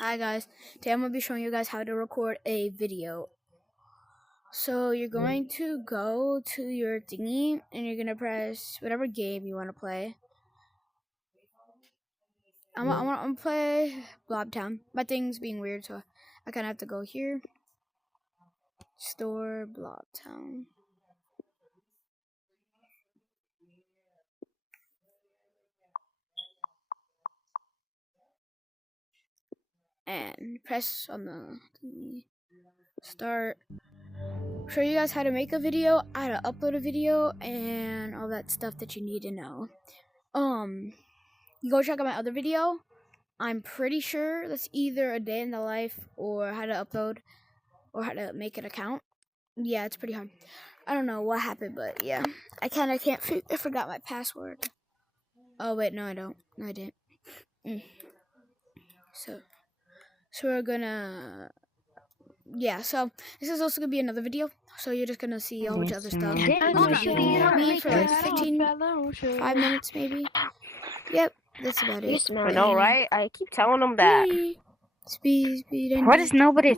Hi guys, today I'm going to be showing you guys how to record a video. So you're going to go to your thingy and you're going to press whatever game you want to play. I'm going to play Blobtown. My thing's being weird, so I kind of have to go here. Store Blobtown. And press on the thingy. Start. Show you guys how to make a video, how to upload a video, and all that stuff that you need to know. You go check out my other video. I'm pretty sure that's either a day in the life or how to upload or how to make an account. Yeah, it's pretty hard. I don't know what happened, but yeah. I forgot my password. Oh, wait, no, I don't. No, I didn't. So we're gonna... Yeah, so this is also gonna be another video. So you're just gonna see a whole bunch of other stuff. Me for like 5 minutes maybe. Yep, that's about it. I know, right? I keep telling them that. Speed. What is nobody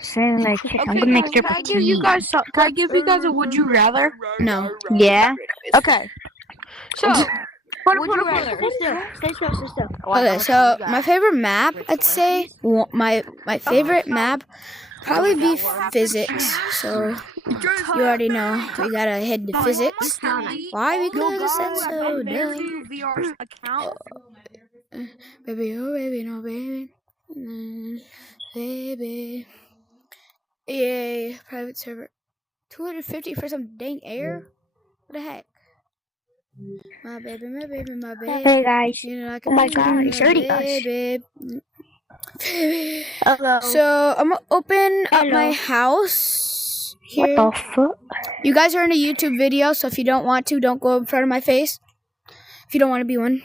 saying? Like, I'm gonna make sure. Can I give you guys a would you rather? No. Yeah. Okay. So, would you rather? Stay still. Okay, so my favorite map, I'd say, my favorite map probably be physics. So you already know we gotta head to physics. Why? Because I said so. Baby, oh baby, no baby, baby. Yay, private server. 250 for some dang air. What the heck? My baby. Hey guys. You know I Oh my God, it's already us. Hello. So I'm gonna open up my house here. What the fuck? You guys are in a YouTube video, so if you don't want to, don't go in front of my face. If you don't want to be one.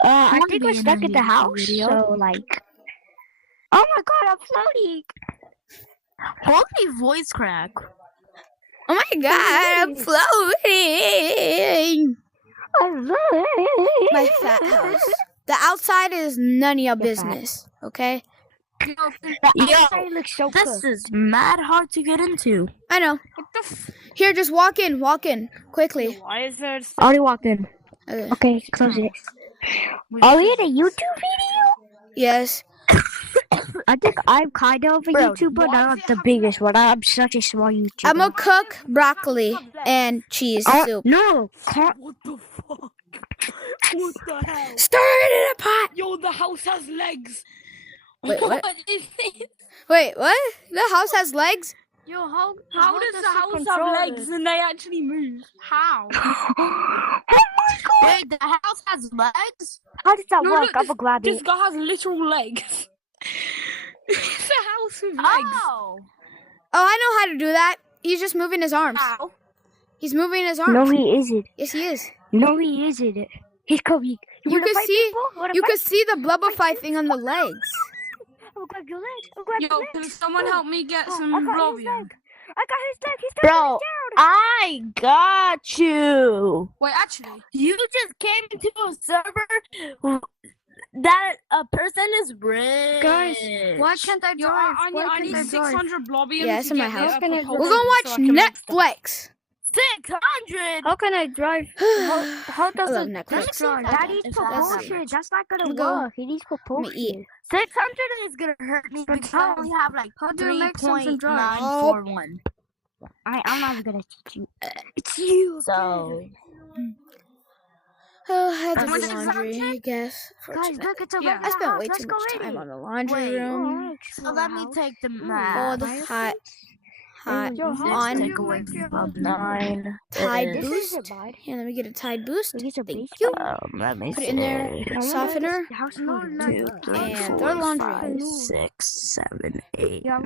I think we're stuck in the house. So like, oh my God, I'm floating. Holy voice crack. Oh my God, I'm floating. My fat house. The outside is none of your business, okay? This is mad hard to get into. I know. Here, just walk in, quickly. Why is there? I already walked in. Okay, close it. Are we in a YouTube video? Yes. I think I'm kind of a YouTuber, but not the biggest one. I'm such a small YouTuber. I'm gonna cook broccoli and cheese soup. No. What the fuck? What the hell? Stir it in a pot. Yo, the house has legs. Wait, what? What is it? Wait, what? The house has legs? Yo, how does the house have legs and they actually move? How? Oh my God. Wait, the house has legs? How does that work? Look, I'm gonna grab this it. guy has literal legs. It's a house with legs. Oh, I know how to do that. He's just moving his arms. How? He's moving his arms. No, he isn't. Yes, he is. No, he isn't. He's coming. You can see the blubberfly thing on the legs. I'll grab your leg. Yo, can someone help me get some Blobian? I got his leg. He's Bro, down. I got you. Wait, actually, you just came into a server that a person is rich. Guys, why can't I drive? I need 600 Blobian. Yeah, it's in my house. We're gonna watch Netflix. 600. How can I drive? How does I it love Netflix. drive? That needs propulsion. That's not gonna work. He needs propulsion. 600 is gonna hurt me because I only have like 3.941. I'm not gonna teach you. It's you. So. Oh, I had to do laundry, I guess. Guys, look, it's a Yeah. I spent way too much time on the laundry room. So let me take the Oh, map. the hot on. Take away from 9. Tide boost. Here, let me get a Tide boost. Thank you. Let me Put it in there. Softener. 2, 3, And 4, throw laundry. 5, 6, 7, 8, 9.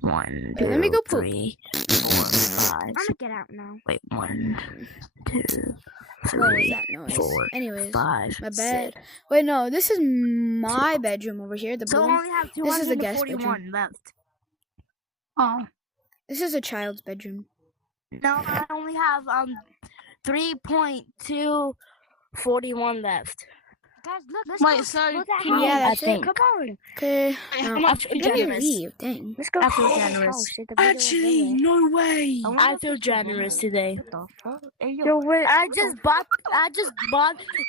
1, 2, Let me go poop. 3, 4, 5. I'm gonna get out now. Wait, 1, 2, What was 3, that noise? 4, Anyways, 5, my bed. 6. Wait, no, this is my bedroom over here. The So I blue. only have This is the guest 241 left. Oh. This is a child's bedroom. No, I only have 3.241 left. Guys, look, let's Wait, go. so Look at can house. Yeah, I that's it. think. Come on. Okay. how No, much I'm you gonna generous? leave. Dang. Let's go. I feel to this generous. house. The video Actually, is no way. there. I feel generous today. What the fuck? Hey, Yo, wait, I what just the bought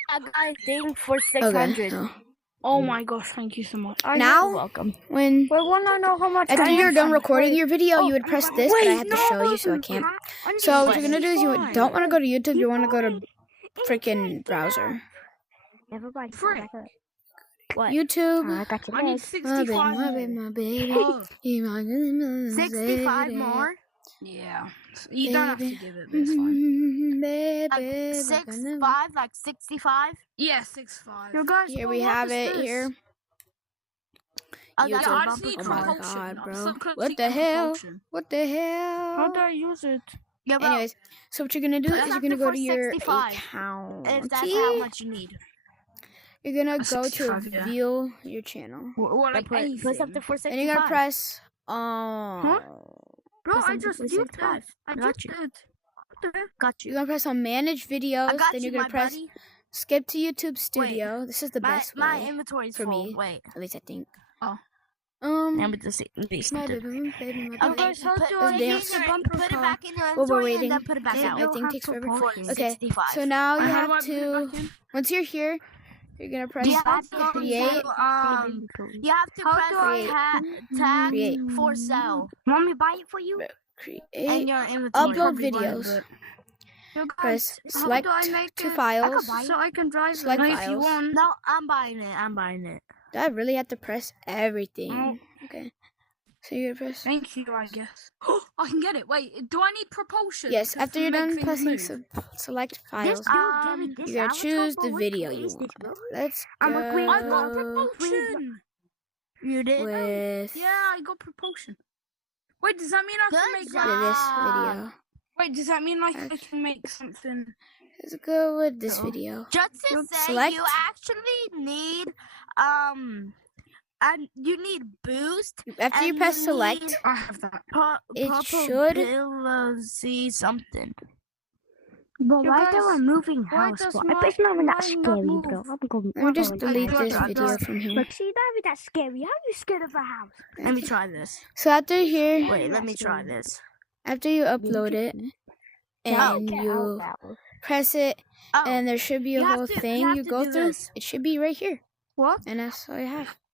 that guy thing for Okay. 600. So Oh my gosh, thank you so much. You're now, welcome. when Wait, wanna know how much? after I you're have? done recording Wait. your video, Oh, you would I'm press gonna- this, but I Wait, have to show you, so I can't. I So need what you're gonna do is you 65. don't want to go to YouTube. You want to go to freaking browser. Everybody, Free. What? YouTube. I got your I need leg. 65 My baby, more. my baby. Oh, You my good 65 more? yeah. You don't have to Baby. give it, but it's fine. Baby, Like 65? Like 65? Yeah, 6.5. Yo, guys, Here what we have is it this? here. Oh, You that's Yeah, a I don't- just need oh my propulsion. God, I'm bro. so close What to the getting hell? propulsion. What the hell? How do I use it? Yeah, bro. Anyways, so what you're gonna do Put is you're something gonna go for to your 65, account. if that's how much you need. You're gonna go to 65, yeah. view your channel. What, Yeah, like put anything? something for 65. And you're gonna press Bro, Put I something just for did 65. it. I Got just you. did. What the heck? Got you're you. gonna press on manage videos. I got Then you, you're gonna my press buddy. skip to YouTube Studio. This is the My best my way inventory's for full. me, Wait. at least I think. Oh. Let me just see. My baby, my baby, my Okay, baby. how put, do Let's I dance. use the bumper put it car? back in your While we're inventory waiting, and then put it back They out. don't thing have takes to forever. park For it. Okay, 65. so now you How do I have put it to. back in? Once you're here, you're gonna press You have to go create. to you have to How press do I- tag Create. for sell Want me to buy it for you? in Create. your inventory. Upload videos. Yo, Press guys, how select do I make to it? files. So I can drive Select it. If you files. want. No, I'm buying it. I'm buying it. Do I really have to press everything? Oh. Okay. So you're gonna press. Thank you, I guess. I can get it. Wait, do I need propulsion? Yes, to after you're make done things pressing move? select This files, dude gave me this you're gonna avatar, choose bro. the What video is you this, want. bro? Let's I'm a queen. I got go propulsion. You did? with Yeah, I got propulsion. Wait, does that mean I can Good make job. like? this video. Wait, does that mean like I can make something? Let's go with this Uh-oh. video. Just to say, Select. you actually need and you need boost. After you and press you select, need I have that. it should. see something. But You why is guys- there a moving why house? does Bro? my I bet it's not even that line not scary, move? bro. I'm going. Let me just I'm delete going this to video drive. from here. Look, see, that that scary. How you scared of a house? Let me try this. So after here, Wait, let me try this. after you upload it, and you press it, Oh, and there should be a You have whole to- you thing have you to go do through. this. It should be right here, What? and that's all you have.